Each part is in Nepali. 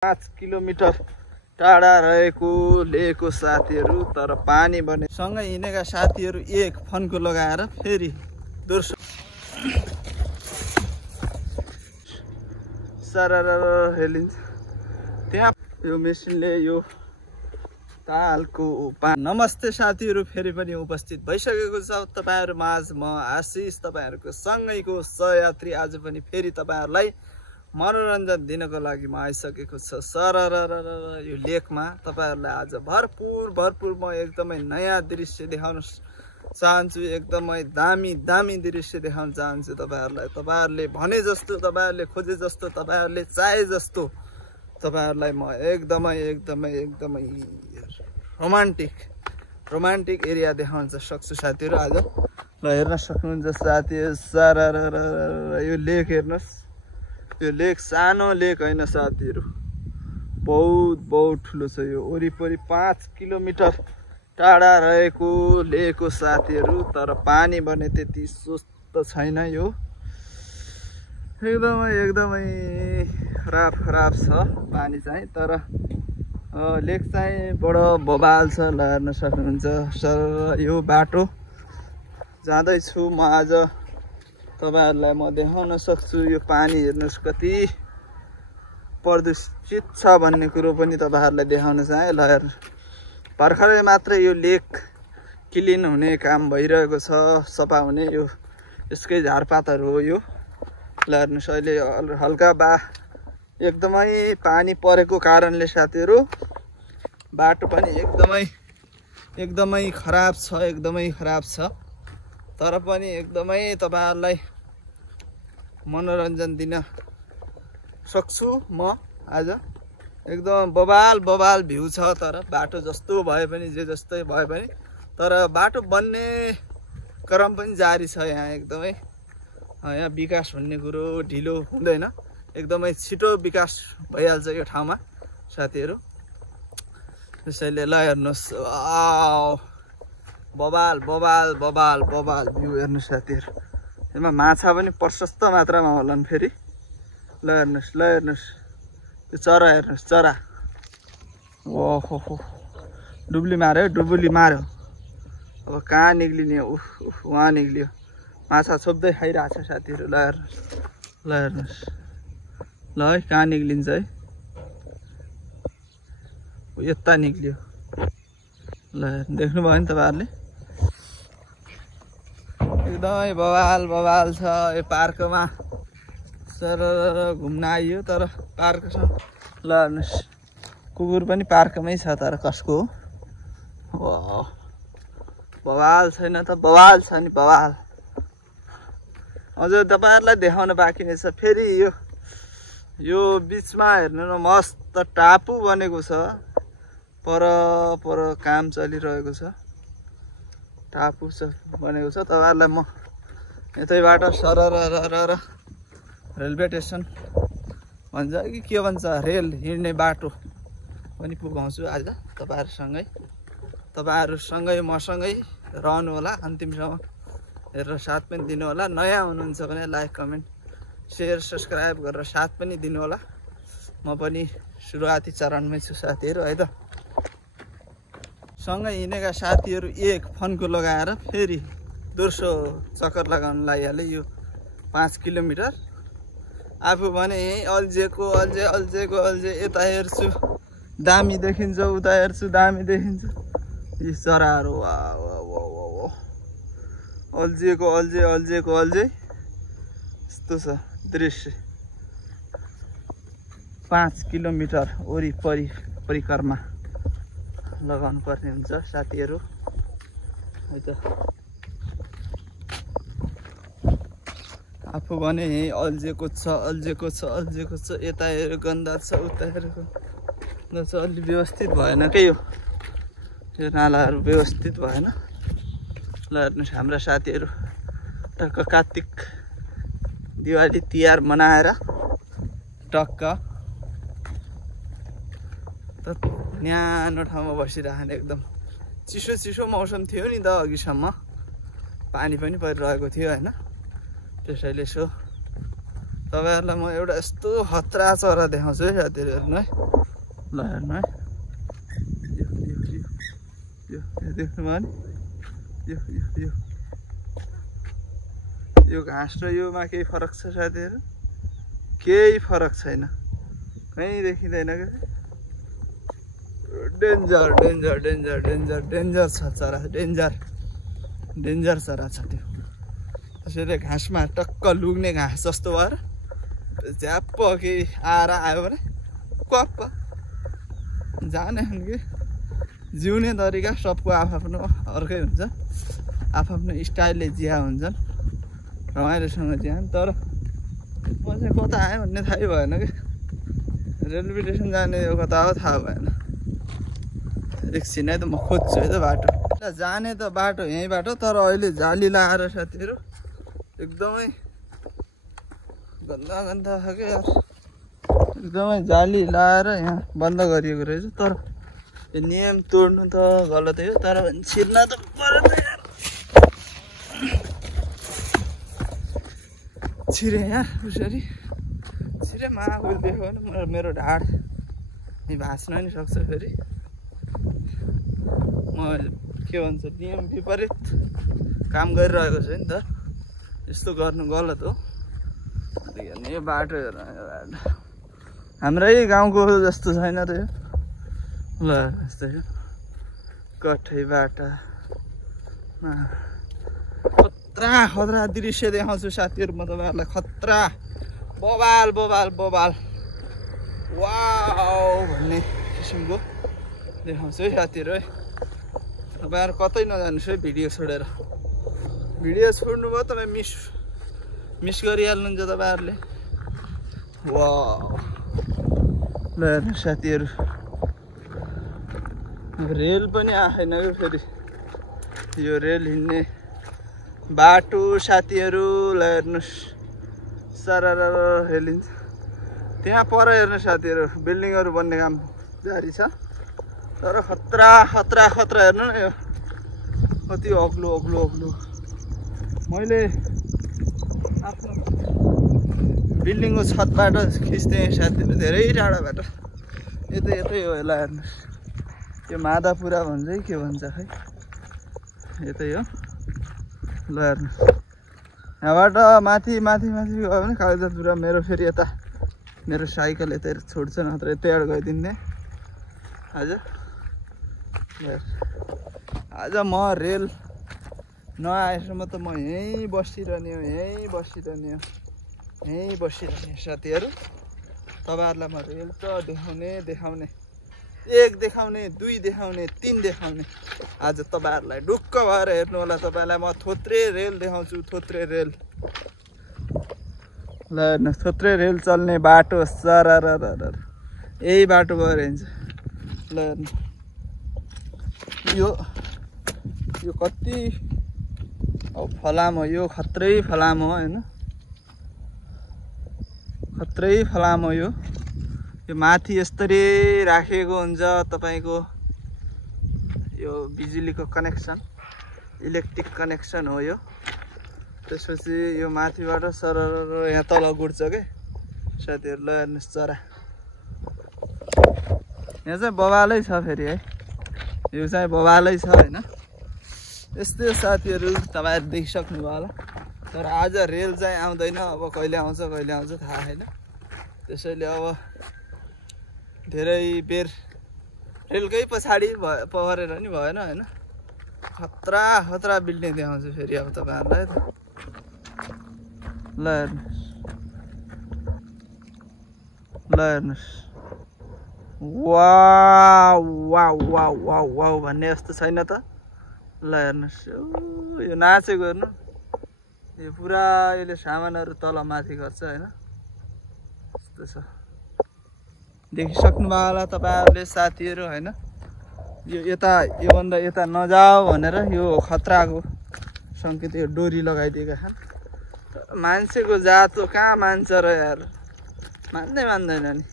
5 किलोमिटर टाढा रहेको लेकको साथीहरू, तर पानी बने सँगै हिँडेका साथीहरू एक फन्को लगाएर फेरि दोस्रो सरर हेलिन्छ। त्यहाँ यो मेसिनले यो तालको नमस्ते साथीहरू, फेरि पनि उपस्थित भइसकेको छ तपाईहरु माझ म आशिष, तपाईहरुको सँगैको सहयात्री। आज पनि फेरि तपाईहरुलाई मनोरञ्जन दिनको लागि म आइसकेको छु सरर यो लेकमा। तपाईहरुलाई आज भरपुर म एकदमै नयाँ दृश्य देखाउन चाहन्छु, एकदमै दामी दृश्य देखाउन चाहन्छु तपाईहरुलाई। तपाईहरुले भने जस्तो, तपाईहरुले खोजे जस्तो, तपाईहरुले चाहे जस्तो तपाईहरुलाई म एकदमै रोमान्टिक एरिया देखाउन सक्छु साथीहरु आज। ल हेर्न सक्नुहुन्छ साथीहरु, सरर यो लेक हेर्नुस्। यो लेक सानो लेक हैन साथीहरु, बहुत ठुलो छ। यो वरिपरि 5 किलोमिटर टाढा रहेको लेकको साथीहरु, तर पानी भने त्यति स्वस्त छैन। यो एकदमै खराब छ पानी चाहिँ, तर लेक चाहिँ बडो बबाल छ। ल हेर्न सक्नुहुन्छ सर, यो बाटो जाँदैछु म आज। तपाईहरुलाई म देखाउन सक्छु यो पानी हेर्नुस् कति प्रदूषित छ भन्ने कुरो पनि तपाईहरुलाई देखाउन चाहे। ल हेर्नु, भर्खरै मात्र यो लेक क्लिन हुने काम भइरहेको छ, सफा हुने। यो यसकै झारपातहरु हो यो। ल हेर्नुस्, अहिले हल्का एकदमै पानी परेको कारणले साथीहरु बाटो पनि एकदमै खराब छ, तर पनि एकदमै तपाईहरुलाई मनोरञ्जन दिन सक्छु म आज। एकदम बबाल भ्यू छ, तर बाटो जस्तो भए पनि जे जस्तै भए पनि, तर बाटो बन्ने क्रम पनि जारी छ यहाँ। एकदमै यहाँ विकास भन्ने कुरो ढिलो हुँदैन, एकदमै छिटो विकास भइहाल्छ यो ठाउँमा साथीहरु। त्यसैले ल हेर्नुस्, बबाल भ्यू हेर्नुस् साथीहरु। यसमा माछा पनि प्रशस्त मात्रामा होलान् फेरि। ल हेर्नुस् यो चरा हेर्नुस्, चरा। ओहो डुब्ली मार्यो। अब कहाँ निक्लिने? वहाँ निक्लियो। माछा छोप्दै खाइरहेछ साथीहरु। ल हेर्नुस् ल है, कहाँ निक्लिन्छ है? यता निक्लियो। ल देख्नुभयो नि तपाईहरुले, एकदमै बबाल छ यो पार्कमा। सरर घुम्न आइयो, तर पार्क छ। ल हेर्नुस्, कुकुर पनि पार्कमै छ, तर कसको हो? बबाल छैन त? बबाल छ नि, बबाल। अझ तपाईहरुलाई देखाउन बाँकी नै छ। फेरि यो बीचमा हेर्नु न, मस्त टापु बनेको छ। पर काम चलिरहेको छ, टापु बनेको छ। तपाईहरुलाई म यतैबाट सरर रेलवे स्टेसन भन्छ कि के भन्छ, रेल हिँड्ने बाटो पनि पुगाउँछु आज तपाईहरुसँगै मसँगै रहनु होला अन्तिमसम्म, हेरेर साथ पनि दिनु होला। नयाँ हुनुहुन्छ भने लाइक, कमेन्ट, शेयर, सब्स्क्राइब गरेर साथ पनि दिनु होला। म पनि सुरुवाती चरणमै छु साथीहरु है त। सँगै हिँडेका साथीहरु एक फन्को लगाएर फेरि दोस्रो चक्कर लगाउन लागिहाले। यो 5 किलोमिटर आफू भने यही अल्झेको यता हेर्छु दामी देखिन्छ, उता हेर्छु दामी देखिन्छ। यी चराहरु अल्झेको यस्तो छ दृश्य। 5 किलोमिटर वरिपरि परिक्रमा लगाउनु पर्ने हुन्छ साथीहरु है त। आफू भने यही अल्झेको छ, यता हेर गन्दा छ, उता हेर गन्दा छ। अलि व्यवस्थित भएन के यो नालाहरु व्यवस्थित भएन। ल हेर्नुस्, हाम्रा साथीहरु टक्क कार्तिक दिवाली तिहार मनाएर टक्क न्यानो ठाउँमा बसिराख्ने। एकदम चिसो मौसम थियो नि त अघिसम्म, पानी पनि परिरहेको थियो हैन। त्यसैले सो तपाईहरुलाई म एउटा यस्तो खतरा चरा देखाउँछु है साथीहरु हेर्नु है ल हेर्नु है यो देख्नु भयो नि यो घाँस र योमा केही फरक छ साथीहरु केही फरक छैन कहीं देखिदैन के danger danger danger danger danger छ चरा डेन्जर चरा छ त्यो त्यसैले घाँसमा टक्क लुग्ने घाँस जस्तो भएर झ्याप्प केही आएर आयो भने क्वाप्प जाने कि जिउने तरिका सबको आफ्नो अर्कै हुन्छ आफ्नो स्टाइलले जिया हुन्छन् रमाइलोसँग जियान तर म चाहिँ कता आएँ भन्ने थाहै भएन कि रेलवे स्टेसन जाने यो कता हो थाहा भएन एकछिन है त म खोज्छु है त बाटो जाने त बाटो यही बाटो तर अहिले जाली लगाएर साथीहरु एकदमै गन्दा गन्दा छ के यार एकदमै जाली लगाएर यहाँ बन्द गरिएको रहेछ तर यो नियम तोड्नु त गलतै हो तर छिर्न त पर्यो त यार छिरे यहाँ उसरी छिरे आफूले देख्यो भने मेरो ढाड भाँच्न नि सक्छ फेरि म के भन्छ नियम विपरीत काम गरिरहेको छु नि त यस्तो गर्नु गलत हो यो बाटो हेर हाम्रै गाउँको जस्तो छैन त यो ल यस्तै हो कठै बाटा खतरा खतरा दृश्य देखाउँछु साथीहरु म तपाईहरुलाई खतरा बबाल बबाल बबाल वाउ भन्ने किसिमको देखाउँछु है साथीहरु है तपाईहरु कतै नजानुस् है भिडियो छोडेर भिडियो छोड्नु भयो तपाईँ मिस गरिहाल्नुहुन्छ तपाईहरुले वाउ ल हेर्नु साथीहरु रेल पनि आएन कि फेरि यो रेल हिँड्ने बाटो साथीहरु ल हेर्नुस् सरर रेल हिँड्छ त्यहाँ पर हेर्नु साथीहरु बिल्डिङहरु बन्ने काम जारी छ तर खतरा खतरा खतरा हेर्नु न यो कति अग्लो अग्लो अग्लो मैले आफ्नो बिल्डिङको छतबाट खिच्थेँ साथीहरु धेरै टाढाबाट यतै यतै हो होला हेर्नुस् यो मादापुरा भन्छ है के भन्छ खै यतै हो ल हेर्नु यहाँबाट माथि माथि माथि गयो भने कागजातपुरा मेरो फेरि यता मेरो साइकल यतै छोड्छ नत्र यतैबाट गइदिने आज म रेल नआएसम्म त म यहीँ बसिरहने हो साथीहरु तपाईहरुलाई म रेल त देखाउने 1 देखाउने 2 देखाउने 3 देखाउने आज तपाईहरुलाई ढुक्क भएर हेर्नु होला तपाईलाई म थोत्रे रेल देखाउँछु थोत्रे रेल ल हेर्नु थोत्रे रेल चल्ने बाटो सरररर यही बाटो भएर हिँड्छ ल हेर्नु यो कति अब फलामो यो खत्रै फलामो हैन खत्रै फलामो यो माथि यसरी राखेको हुन्छ तपाईको यो बिजुलीको कनेक्सन इलेक्ट्रिक कनेक्सन हो यो त्यसपछि यो माथिबाट सरर यहाँ तल गुड्छ के साथीहरु ल हेर्नुस् चरा यहाँ चाहिँ बबालै छ फेरि है यो चाहिँ बबालै छ हैन यस्तै साथीहरु तपाईहरु देखिसक्नु भयो होला तर आज रेल चाहिँ आउँदैन अब कहिले आउँछ थाहा छैन त्यसैले अब धेरै बेर रेलकै पछाडी परेर नि भएन हैन खतरा खतरा बिल्डिङ देखाउँछु फेरि अब तपाईहरुलाई त ल हेर्नुस् wow wow wow wow wow भन्ने जस्तो छैन त ल हेर्नुस् यो नाचेको हेर्नु यो पुरा यसले सामानहरु तल माथि गर्छ हैन यस्तो छ देखिसक्नु भयो होला तपाईहरुले साथीहरु हैन यो यता यो भन्दा यता नजाऊ भनेर यो खतराको संकेत यो डोरी लगाइदिएका छन् मान्छेको जात हो कहाँ मान्छ र यार मान्दैन नि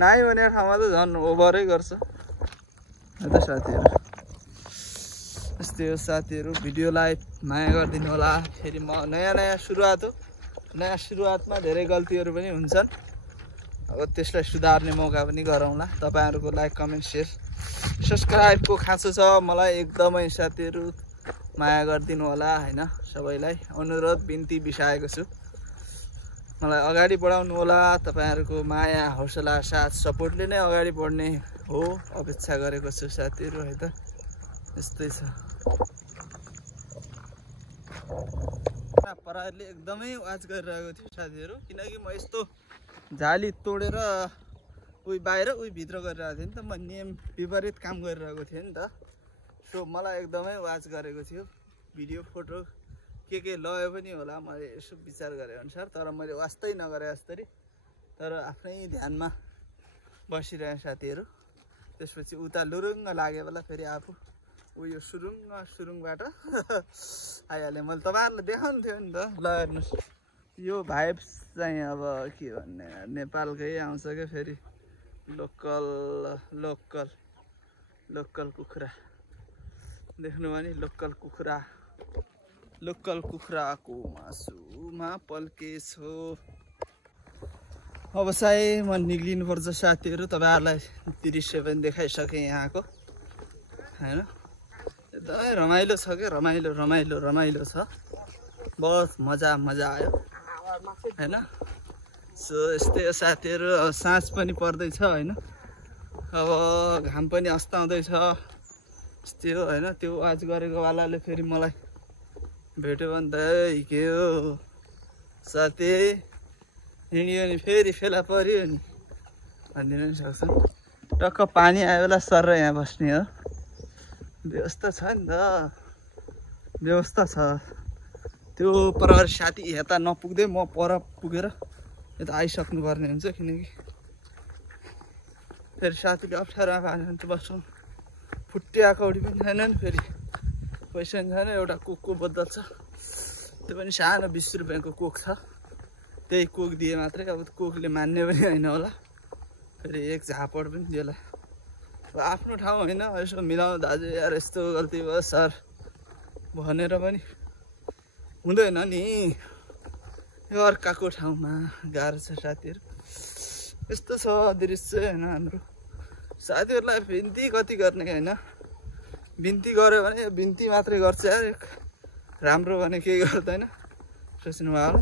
नाइ भने ठाउँमा त झन् ओभरै गर्छ है त साथीहरु यस्तै हो साथीहरु भिडियोलाई माया गरिदिनु होला फेरि म नयाँ सुरुवात हो नयाँ सुरुवातमा धेरै गल्तीहरू पनि हुन्छन्। अब त्यसलाई सुधार्ने मौका पनि गरौँला। तपाईहरुको लाइक कमेन्ट शेयर सब्स्क्राइबको खाँचो छ मलाई एकदमै साथीहरु, माया गरिदिनु होला हैन। सबैलाई अनुरोध बिन्ती बिसाएको छु, मलाई अगाडि बढाउनु होला। तपाईहरुको माया हौसला साथ सपोर्टले नै अगाडि बढ्ने हो अपेक्षा गरेको छु साथीहरु है त। यस्तै छ। पराहरूले एकदमै वाच गरिरहेको थियो साथीहरु, किनकि म यस्तो जाली तोडेर उही बाहिर उही भित्र गरिरहेको थिएँ नि त। म नियम विपरीत काम गरिरहेको थिएँ नि त। सो मलाई एकदमै वाच गरेको थियो। भिडियो फोटो के लयो पनि होला मैले यसो विचार गरे अनुसार, तर मैले वास्तै नगरे जस्तरी, तर आफ्नै ध्यानमा बसिरहेँ साथीहरु। त्यसपछि उता लुरुङ्ग लागे बेला फेरि आफू उयो सुरुङबाट आइहाल्यो। मैले तपाईहरुलाई देखाउनु थियो नि त। ल हेर्नुस्, यो भाइब्स चाहिँ अब के भन्ने नेपालकै आउँछ के फेरि लोकल कुखुरा देख्नु भने लोकल कुखुराको मासुमा पल्केछ। अब चाहिँ म निक्लिनु पर्छ साथीहरु। तपाईहरुलाई दृश्य पनि देखाइसके यहाँको हैन। एकदमै रमाइलो छ के रमाइलो छ। बहुत मजा आयो हैन। सो यस्तै हो साथीहरु। अब साँझ पनि पर्दै छ हैन। अब घाम पनि अस्ताउँदैछ। यस्तै हो हैन। त्यो वाच गरेको वालाले फेरि मलाई भेट्यो भने त के हो साथी हिँड्यो नि फेरि फेला पर्यो नि भनिदिन नि सक्छन्। टक्क पानी आयो बेला सर यहाँ बस्ने हो। व्यवस्था छ नि त, व्यवस्था छ। त्यो प्रहरी साथी यता नपुग्दै म पर पुगेर यता आइसक्नु पर्ने हुन्छ, किनकि फेरि साथीले अप्ठ्यारोमा पार्यो भने त बस्नु फुट्टिया कौडी पनि छैन नि। फेरि पैसा पनि छैन। एउटा कोकको बोतल छ, त्यो पनि सानो 20 रुपियाँको कोक छ। त्यही कोक दिए मात्रै। अब कोकले मान्ने पनि होइन होला। फेरि एक झापड पनि दिएला। अब आफ्नो ठाउँ होइन, यसो मिलाउनु दाजु यार यस्तो गल्ती भयो सर भनेर पनि हुँदैन नि। यो अर्काको ठाउँमा गाह्रो छ साथीहरु। यस्तो छ दृश्य हैन। हाम्रो साथीहरुलाई बिन्ती कति गर्ने हैन। बिन्ती गर्यो भने बिन्ती मात्रै गर्छ यार, राम्रो भने केही गर्दैन। सोच्नु भयो।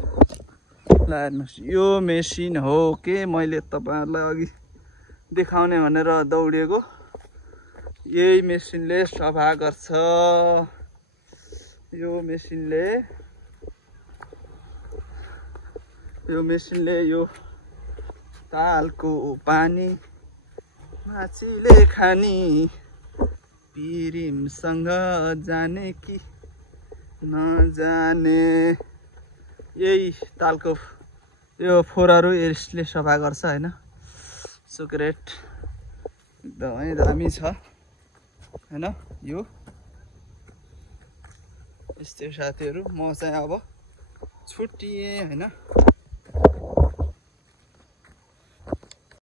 ल हेर्नुस्, यो मेसिन हो के मैले तपाईहरुलाई अघि देखाउने भनेर दौडिएको। यही मेसिनले सफा गर्छ। यो मेसिनले यो तालको पानी माछीले खानी पिरिमसँग जाने कि नजाने। यही तालको यो फोहोरहरू यसले सफा गर्छ हैन। सो ग्रेट, एकदमै दामी छ हैन। यो यस्तै साथीहरु, म चाहिँ अब छुट्टिएँ हैन।